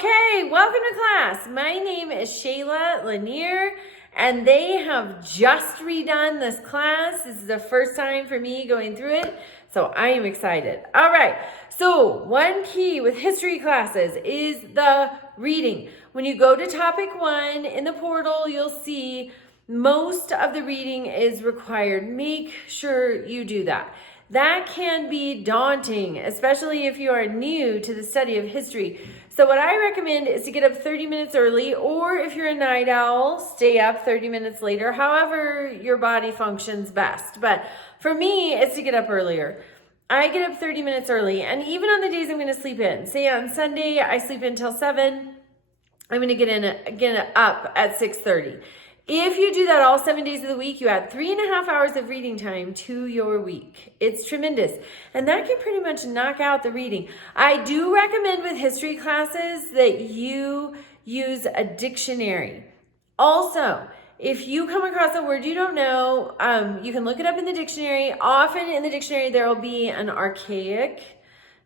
Okay, welcome to class. My name is Shayla Lanier, and they have just redone this class. This is the first time for me going through it, so I am excited. All right, so one key with history classes is the reading. When you go to topic 1 in the portal, you'll see most of the reading is required. Make sure you do that. That can be daunting, especially if you are new to the study of history. So what I recommend is to get up 30 minutes early, or if you're a night owl, stay up 30 minutes later, however your body functions best. But for me, it's to get up earlier. I get up 30 minutes early, and even on the days I'm going to sleep in, say on Sunday, I sleep until 7, I'm going to get up at 6:30. If you do that all 7 days of the week, you add 3.5 hours of reading time to your week. It's tremendous. And that can pretty much knock out the reading. I do recommend with history classes that you use a dictionary. Also, if you come across a word you don't know, you can look it up in the dictionary. Often in the dictionary, there will be an archaic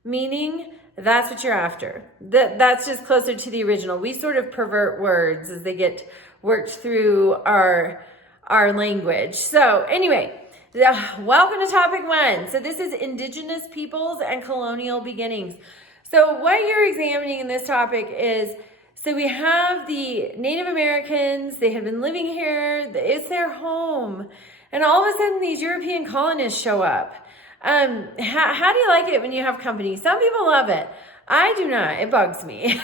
meaning. That's what you're after. That's just closer to the original. We sort of pervert words as they get worked through our language. So anyway, welcome to topic 1. So this is indigenous peoples and colonial beginnings. So what you're examining in this topic is, so we have the Native Americans, they have been living here, it's their home. And all of a sudden these European colonists show up. How do you like it when you have company? Some people love it. I do not. It bugs me.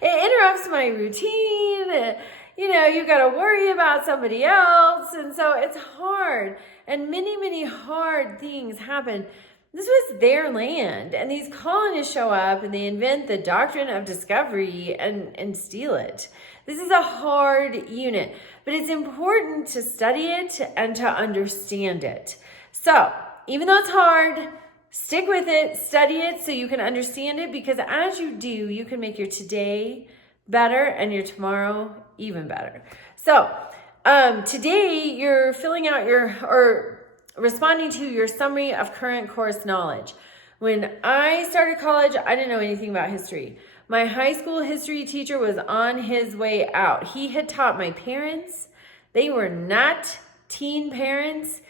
It interrupts my routine. You got to worry about somebody else. And so it's hard. And many, many hard things happen. This was their land. And these colonists show up and they invent the doctrine of discovery and steal it. This is a hard unit. But it's important to study it and to understand it. So even though it's hard, stick with it, study it so you can understand it, because as you do, you can make your today better and your tomorrow even better. So today you're filling out or responding to your summary of current course knowledge. When I started college, I didn't know anything about history. My high school history teacher was on his way out. He had taught my parents. They were not teen parents.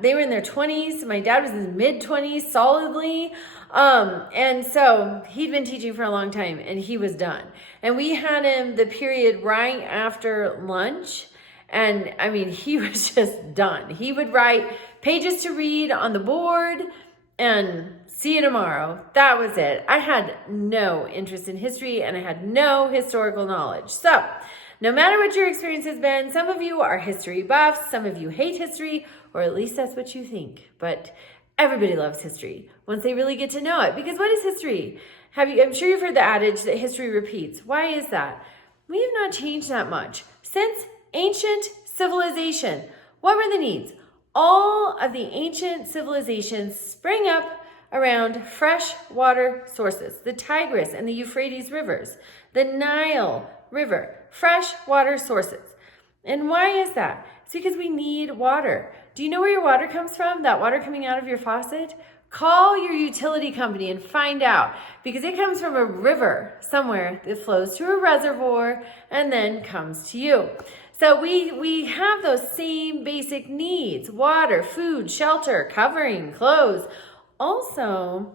They were in their 20s. My dad was in his mid-20s solidly. And so he'd been teaching for a long time and he was done. And we had him the period right after lunch. And I mean, he was just done. He would write pages to read on the board and see you tomorrow. That was it. I had no interest in history and I had no historical knowledge. So no matter what your experience has been, some of you are history buffs, some of you hate history, or at least that's what you think. But everybody loves history once they really get to know it. Because what is history? I'm sure you've heard the adage that history repeats. Why is that? We have not changed that much since ancient civilization. What were the needs? All of the ancient civilizations sprang up around fresh water sources, the Tigris and the Euphrates rivers, the Nile River, fresh water sources. And why is that? It's because we need water. Do you know where your water comes from? That water coming out of your faucet? Call your utility company and find out, because it comes from a river somewhere that flows to a reservoir and then comes to you. So we have those same basic needs: water, food, shelter, covering, clothes. Also,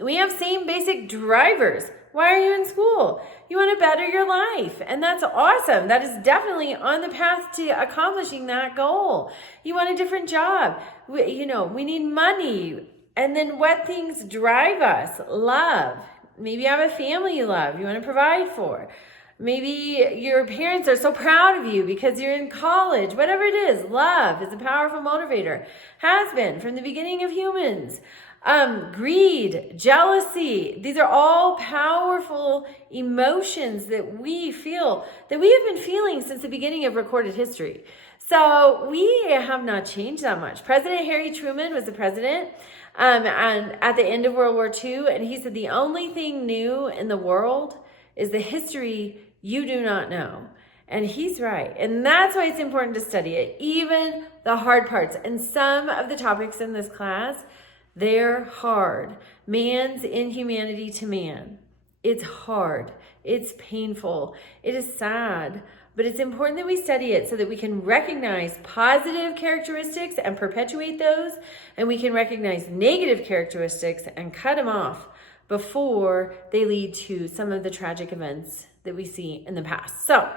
we have same basic drivers. Why are you in school? You want to better your life. And that's awesome. That is definitely on the path to accomplishing that goal. You want a different job. We need money. And then what things drive us? Love. Maybe you have a family you love, you want to provide for. Maybe your parents are so proud of you because you're in college. Whatever it is, love is a powerful motivator. Has been from the beginning of humans. Greed, jealousy, these are all powerful emotions that we feel, that we have been feeling since the beginning of recorded history. So we have not changed that much. President Harry Truman was the president and at the end of World War II, and he said the only thing new in the world is the history you do not know. And he's right. And that's why it's important to study it, even the hard parts. And some of the topics in this class, they're hard. Man's inhumanity to man. It's hard. It's painful. It is sad. But it's important that we study it so that we can recognize positive characteristics and perpetuate those, and we can recognize negative characteristics and cut them off before they lead to some of the tragic events that we see in the past. So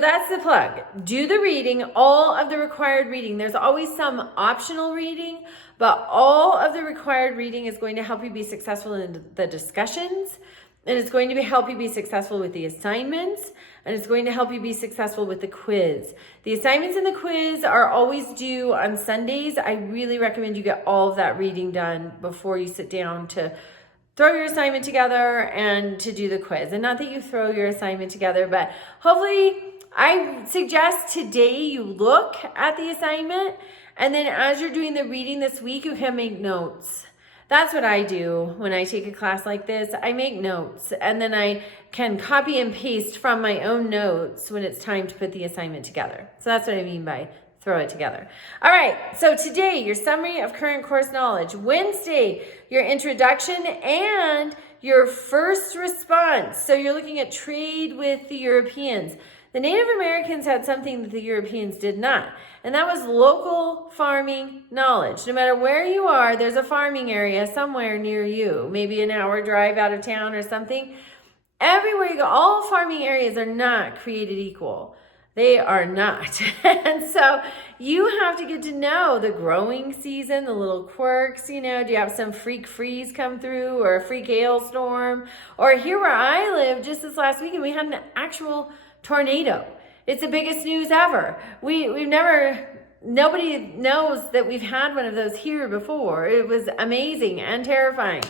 that's the plug. Do the reading, all of the required reading. There's always some optional reading, but all of the required reading is going to help you be successful in the discussions, and it's going to help you be successful with the assignments, and it's going to help you be successful with the quiz. The assignments and the quiz are always due on Sundays. I really recommend you get all of that reading done before you sit down to throw your assignment together and to do the quiz. And not that you throw your assignment together, but hopefully I suggest today you look at the assignment, and then as you're doing the reading this week, you can make notes. That's what I do when I take a class like this. I make notes, and then I can copy and paste from my own notes when it's time to put the assignment together. So that's what I mean by throw it together. All right, so today, your summary of current course knowledge. Wednesday, your introduction and your first response. So you're looking at trade with the Europeans. The Native Americans had something that the Europeans did not, and that was local farming knowledge. No matter where you are, there's a farming area somewhere near you, maybe an hour drive out of town or something. Everywhere you go, all farming areas are not created equal. They are not. And so you have to get to know the growing season, the little quirks, do you have some freak freeze come through or a freak hailstorm? Or here where I live, just this last weekend, we had an actual tornado. It's the biggest news ever. Nobody knows that we've had one of those here before. It was amazing and terrifying.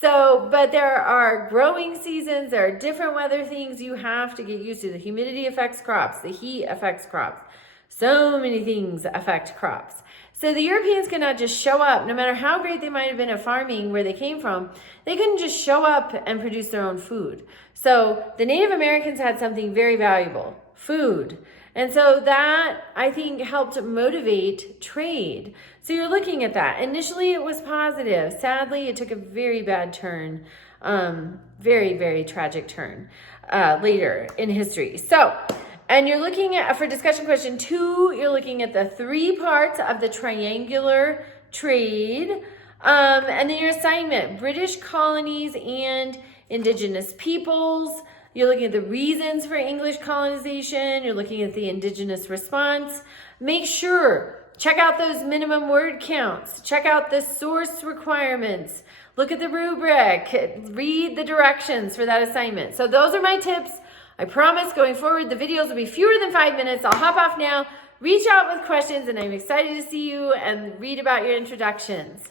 So, but there are growing seasons, there are different weather things you have to get used to. The humidity affects crops, the heat affects crops. So many things affect crops. So the Europeans cannot just show up, no matter how great they might have been at farming where they came from, they couldn't just show up and produce their own food. So the Native Americans had something very valuable, food. And so that, I think, helped motivate trade. So you're looking at that. Initially, it was positive. Sadly, it took a very bad turn, very, very tragic turn later in history. So, and you're looking at, for discussion question 2, you're looking at the 3 parts of the triangular trade. And then your assignment, British colonies and indigenous peoples. You're looking at the reasons for English colonization. You're looking at the indigenous response. Make sure, check out those minimum word counts. Check out the source requirements. Look at the rubric. Read the directions for that assignment. So those are my tips. I promise going forward, the videos will be fewer than 5 minutes. I'll hop off now. Reach out with questions, and I'm excited to see you and read about your introductions.